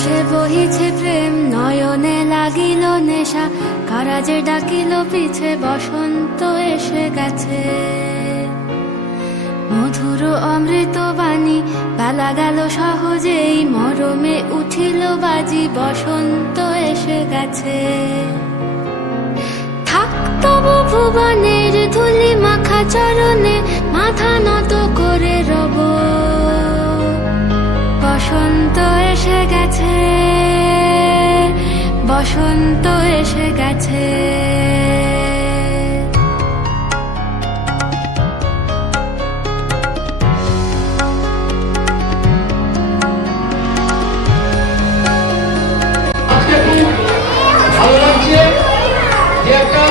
আকাশে বহিছে প্রেম, নয়নে লাগিল নেশা, কারাজে ডাকিল পিছে, বসন্ত এসে গেছে। মধুর অমৃত বাণী, বেলা গেল সহজেই, মরমে উঠিল বাজি, বসন্ত এসে গেছে। থাক তবু ভুবনের ধুলি মাখা চরণে, মাথা নত করে রব, বসন্ত এসে গেছে, বসন্ত এসে গেছে। ভালো লাগছে যে একটা